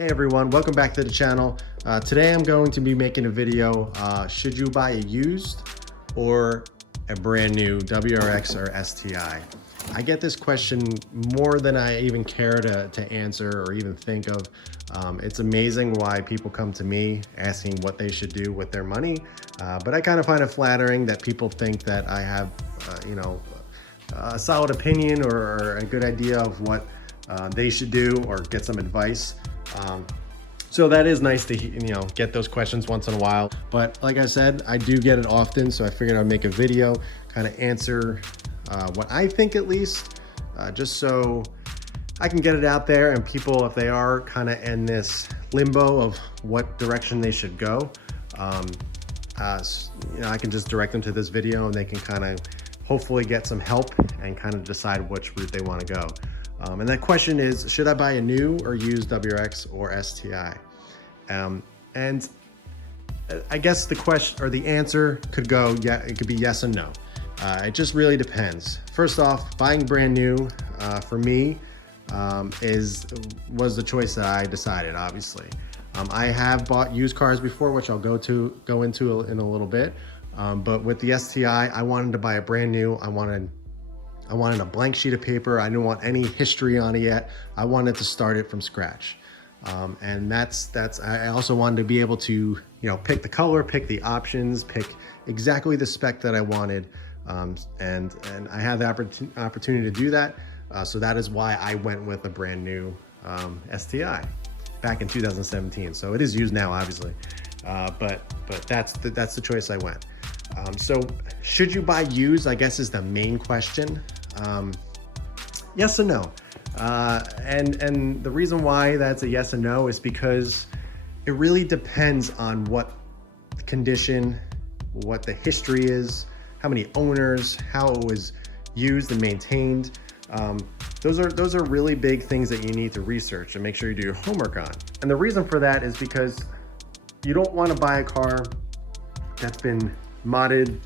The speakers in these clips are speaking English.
Hey everyone, welcome back to the channel. Today I'm going to be making a video, should you buy a used or a brand new WRX or STI? I get this question more than I even care to answer or even think of. It's amazing why people come to me asking what they should do with their money, but I kind of find it flattering that people think that I have, a solid opinion or a good idea of what they should do or get some advice. So that is nice to, get those questions once in a while. But like I said, I do get it often. So I figured I'd make a video, kind of answer what I think at least, just so I can get it out there and people, if they are kind of in this limbo of what direction they should go, I can just direct them to this video and they can kind of hopefully get some help and kind of decide which route they want to go. And that question is, should I buy a new or used WRX or STI? And I guess the question or the answer could go, yeah, it could be yes and no. It just really depends. First off, buying brand new for me was the choice that I decided, obviously. I have bought used cars before, which I'll go into in a little bit. But with the STI, I wanted to buy a brand new. I wanted a blank sheet of paper. I didn't want any history on it yet. I wanted to start it from scratch. And I also wanted to be able to, pick the color, pick the options, pick exactly the spec that I wanted. And I had the opportunity to do that. So that is why I went with a brand new STI back in 2017. So it is used now, obviously. But that's the choice I went. So should you buy used, I guess is the main question. Yes and no. And the reason why that's a yes and no is because it really depends on what condition, what the history is, how many owners, how it was used and maintained. Those are really big things that you need to research and make sure you do your homework on. And the reason for that is because you don't want to buy a car that's been modded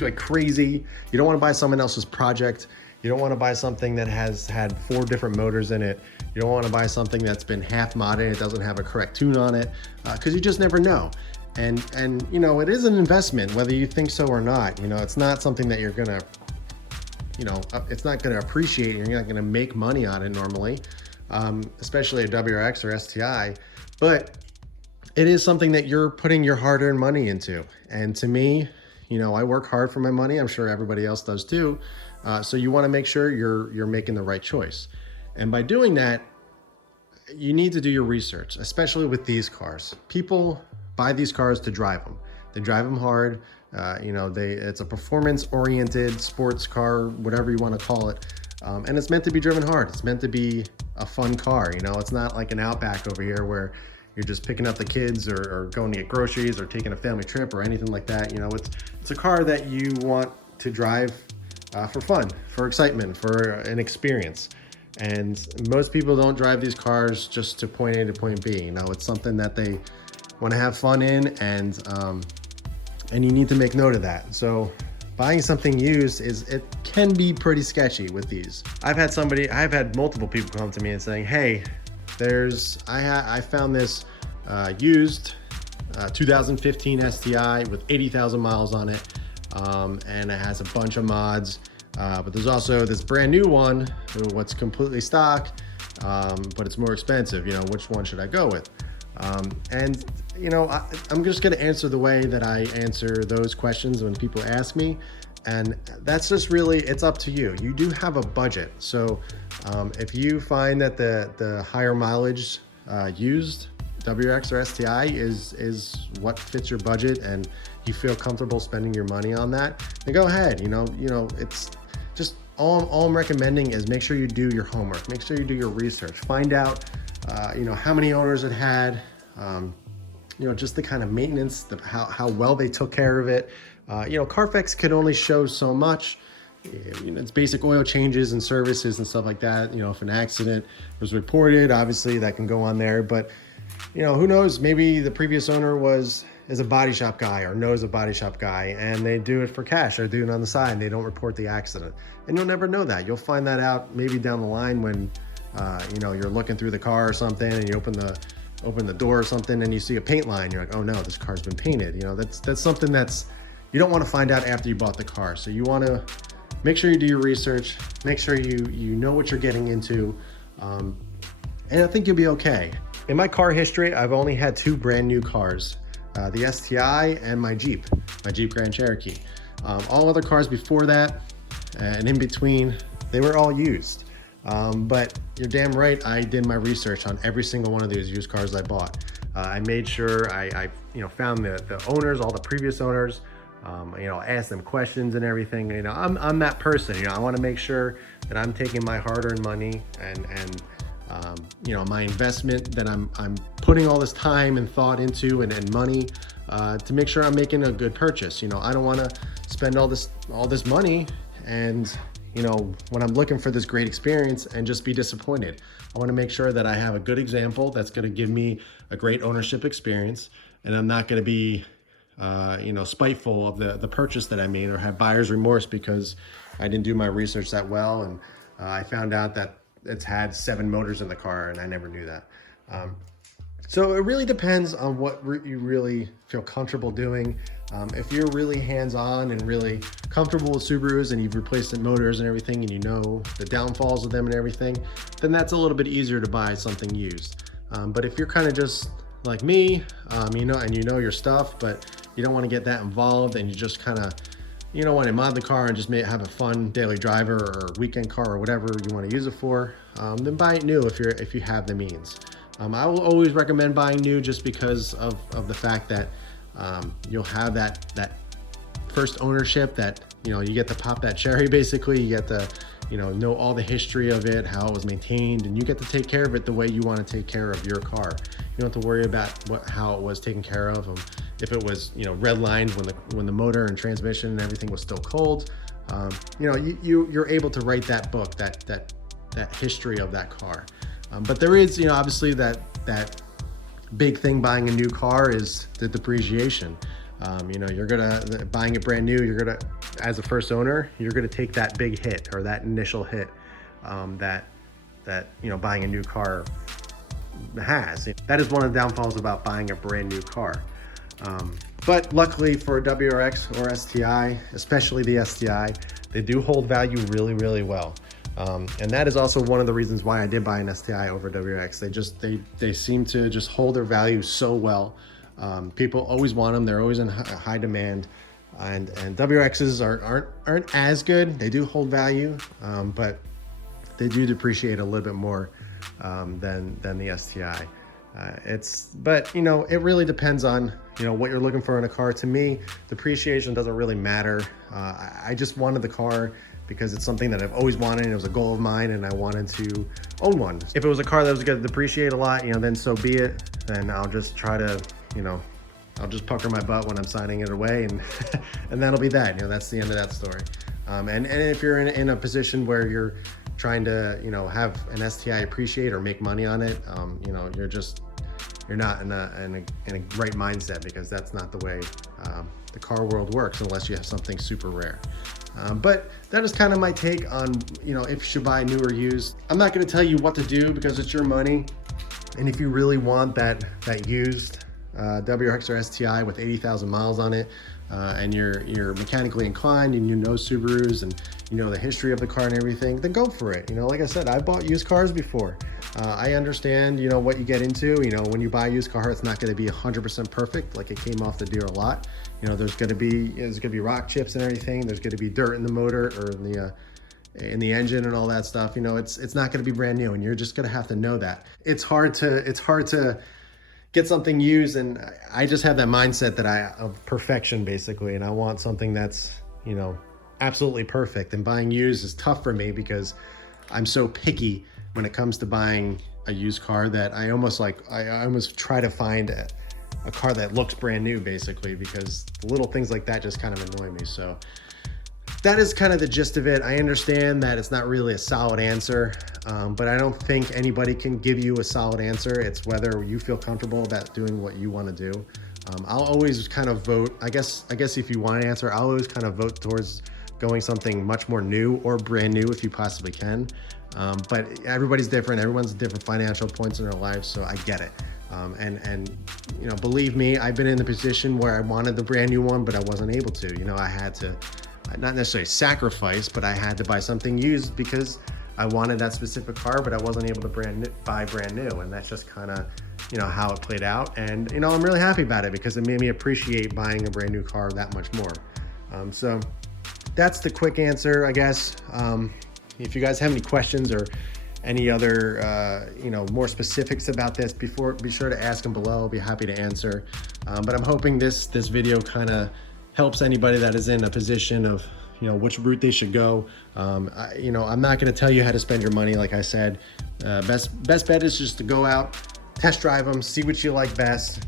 like crazy. You don't want to buy someone else's project. You don't want to buy something that has had 4 different motors in it. You don't want to buy something that's been half modded. It doesn't have a correct tune on it, because you just never know. And it is an investment, whether you think so or not. It's not something that you're gonna, it's not gonna appreciate. You're not gonna make money on it normally, especially a WRX or STI. But it is something that you're putting your hard-earned money into. And to me, I work hard for my money. I'm sure everybody else does too. So you want to make sure you're making the right choice. And by doing that, you need to do your research, especially with these cars. People buy these cars to drive them. They drive them hard. It's a performance-oriented sports car, whatever you want to call it. And it's meant to be driven hard. It's meant to be a fun car. It's not like an Outback over here where you're just picking up the kids or going to get groceries or taking a family trip or anything like that. It's a car that you want to drive for fun, for excitement, for an experience. And most people don't drive these cars just to point A to point B. It's something that they want to have fun in, and you need to make note of that. So buying something used it can be pretty sketchy with these. I've had multiple people come to me and saying, hey, I found this used 2015 STI with 80,000 miles on it, and it has a bunch of mods, but there's also this brand new one, what's completely stock, but it's more expensive. Which one should I go with? I'm just going to answer the way that I answer those questions when people ask me. And that's just really, it's up to you. You do have a budget. So if you find that the higher mileage used WRX or STI is what fits your budget and you feel comfortable spending your money on that, then go ahead. It's just all I'm recommending is make sure you do your homework. Make sure you do your research. Find out, how many owners it had, just the kind of maintenance, how well they took care of it. Carfax can only show so much. It's basic oil changes and services and stuff like that. If an accident was reported, obviously that can go on there. But who knows? Maybe the previous owner is a body shop guy or knows a body shop guy, and they do it for cash. They're doing it on the side and they don't report the accident. And you'll never know that. You'll find that out maybe down the line when you're looking through the car or something, and you open the open the door or something and you see a paint line, you're like, oh no, this car's been painted. You know, that's something that's, you don't want to find out after you bought the car. So you want to make sure you do your research, make sure you know what you're getting into, and I think you'll be okay. In my car history, I've only had 2 brand new cars, the STI and my Jeep Grand Cherokee. All other cars before that and in between, they were all used. But you're damn right, I did my research on every single one of these used cars I bought. I made sure I found the owners, all the previous owners. Ask them questions and everything. You know, I'm that person. You know, I want to make sure that I'm taking my hard-earned money and my investment that I'm putting all this time and thought into and money to make sure I'm making a good purchase. You know, I don't want to spend all this money and when I'm looking for this great experience and just be disappointed. I want to make sure that I have a good example that's going to give me a great ownership experience, and I'm not going to be spiteful of the purchase that I made or have buyer's remorse because I didn't do my research that well and I found out that it's had 7 motors in the car and I never knew that. So it really depends on what you really feel comfortable doing. If you're really hands-on and really comfortable with Subarus and you've replaced the motors and everything and you know the downfalls of them and everything, then that's a little bit easier to buy something used. But if you're kind of just like me, and you know your stuff, but you don't want to get that involved and you just kind of want to mod the car and just have a fun daily driver or weekend car or whatever you want to use it for, then buy it new if you have the means. I will always recommend buying new just because of the fact that you'll have that first ownership, that you get to pop that cherry. Basically, you get to know all the history of it, how it was maintained, and you get to take care of it the way you want to take care of your car. You don't have to worry about how it was taken care of, if it was redlined when the motor and transmission and everything was still cold. You're able to write that book, that history of that car. But there is obviously that big thing buying a new car is the depreciation. You're gonna, buying it brand new, you're gonna, as a first owner, you're gonna take that big hit or that initial hit that buying a new car has. That is one of the downfalls about buying a brand new car. But luckily for WRX or STI, especially the STI, they do hold value really, really well. And that is also one of the reasons why I did buy an STI over WRX. They seem to just hold their value so well. People always want them. They're always in high demand, and WRXs aren't as good. They do hold value, but they do depreciate a little bit more than the STI. But it really depends on what you're looking for in a car. To me, depreciation doesn't really matter. I just wanted the car because it's something that I've always wanted, and it was a goal of mine, and I wanted to own one. If it was a car that was going to depreciate a lot, then so be it. Then I'll just try to, I'll just pucker my butt when I'm signing it away, and and that'll be that. That's the end of that story. And if you're in a position where you're trying to, have an STI appreciate or make money on it, you're not in a right mindset, because that's not the way the car world works unless you have something super rare. But that is kind of my take on, if you should buy new or used. I'm not going to tell you what to do because it's your money. And if you really want that used WRX or STI with 80,000 miles on it, and you're mechanically inclined and Subarus and the history of the car and everything, then go for it. Like I said, I've bought used cars before. I understand, what you get into. When you buy a used car, it's not going to be 100% perfect, like it came off the deer a lot. There's going to be rock chips and everything. There's going to be dirt in the motor or in the engine and all that stuff. It's not going to be brand new, and you're just going to have to know that. It's hard to get something used, and I just have that mindset of perfection, basically, and I want something that's absolutely perfect. And buying used is tough for me because I'm so picky when it comes to buying a used car that I almost try to find a car that looks brand new, basically, because the little things like that just kind of annoy me. So that is kind of the gist of it. I understand that it's not really a solid answer, but I don't think anybody can give you a solid answer. It's whether you feel comfortable about doing what you want to do. I'll always kind of vote, I guess if you want an answer, I'll always kind of vote towards going something much more new or brand new if you possibly can. But everybody's different. Everyone's different financial points in their life, so I get it. And you know, believe me, I've been in the position where I wanted the brand new one, but I wasn't able to. You know, I had to, not necessarily sacrifice, but I had to buy something used because I wanted that specific car, but I wasn't able to buy brand new. And that's just kind of, you know, how it played out. And, you know, I'm really happy about it because it made me appreciate buying a brand new car that much more. So that's the quick answer, I guess. If you guys have any questions or any other, you know, more specifics about this, be sure to ask them below. I'll be happy to answer. But I'm hoping this video kind of helps anybody that is in a position of, you know, which route they should go. You know, I'm not going to tell you how to spend your money. Like I said, best bet is just to go out, test drive them, see what you like best.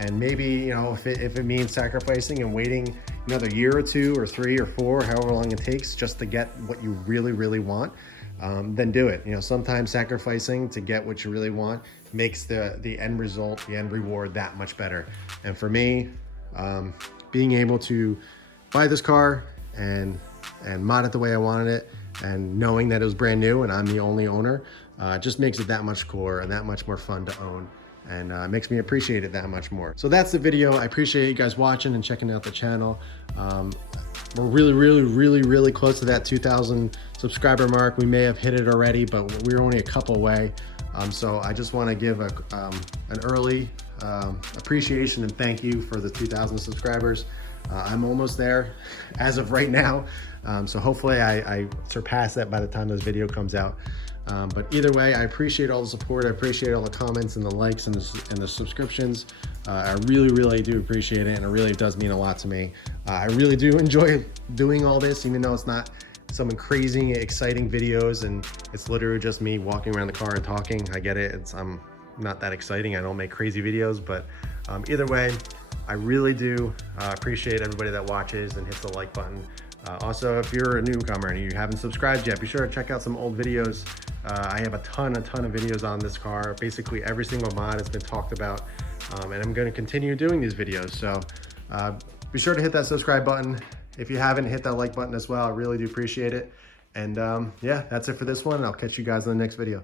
And maybe, you know, if it means sacrificing and waiting another year or 2 or 3 or 4, however long it takes just to get what you really, really want, then do it. You know, sometimes sacrificing to get what you really want makes the end result, the end reward that much better. And for me, being able to buy this car and mod it the way I wanted it, and knowing that it was brand new and I'm the only owner, just makes it that much cooler and that much more fun to own, and makes me appreciate it that much more. So that's the video. I appreciate you guys watching and checking out the channel. We're really close to that 2,000 subscriber mark. We may have hit it already, but we're only a couple away. So I just want to give an early appreciation and thank you for the 2,000 subscribers. I'm almost there as of right now. So hopefully I surpass that by the time this video comes out. But either way, I appreciate all the support. I appreciate all the comments and the likes and the subscriptions. I really do appreciate it, and it really does mean a lot to me. I really do enjoy doing all this, even though it's not some crazy, exciting videos, and it's literally just me walking around the car and talking. I get it. I'm not that exciting. I don't make crazy videos, but either way, I really do appreciate everybody that watches and hits the like button. Also, if you're a newcomer and you haven't subscribed yet, be sure to check out some old videos. I have a ton of videos on this car. Basically every single mod has been talked about, and I'm going to continue doing these videos. So be sure to hit that subscribe button. If you haven't, hit that like button as well. I really do appreciate it. And yeah, that's it for this one. I'll catch you guys in the next video.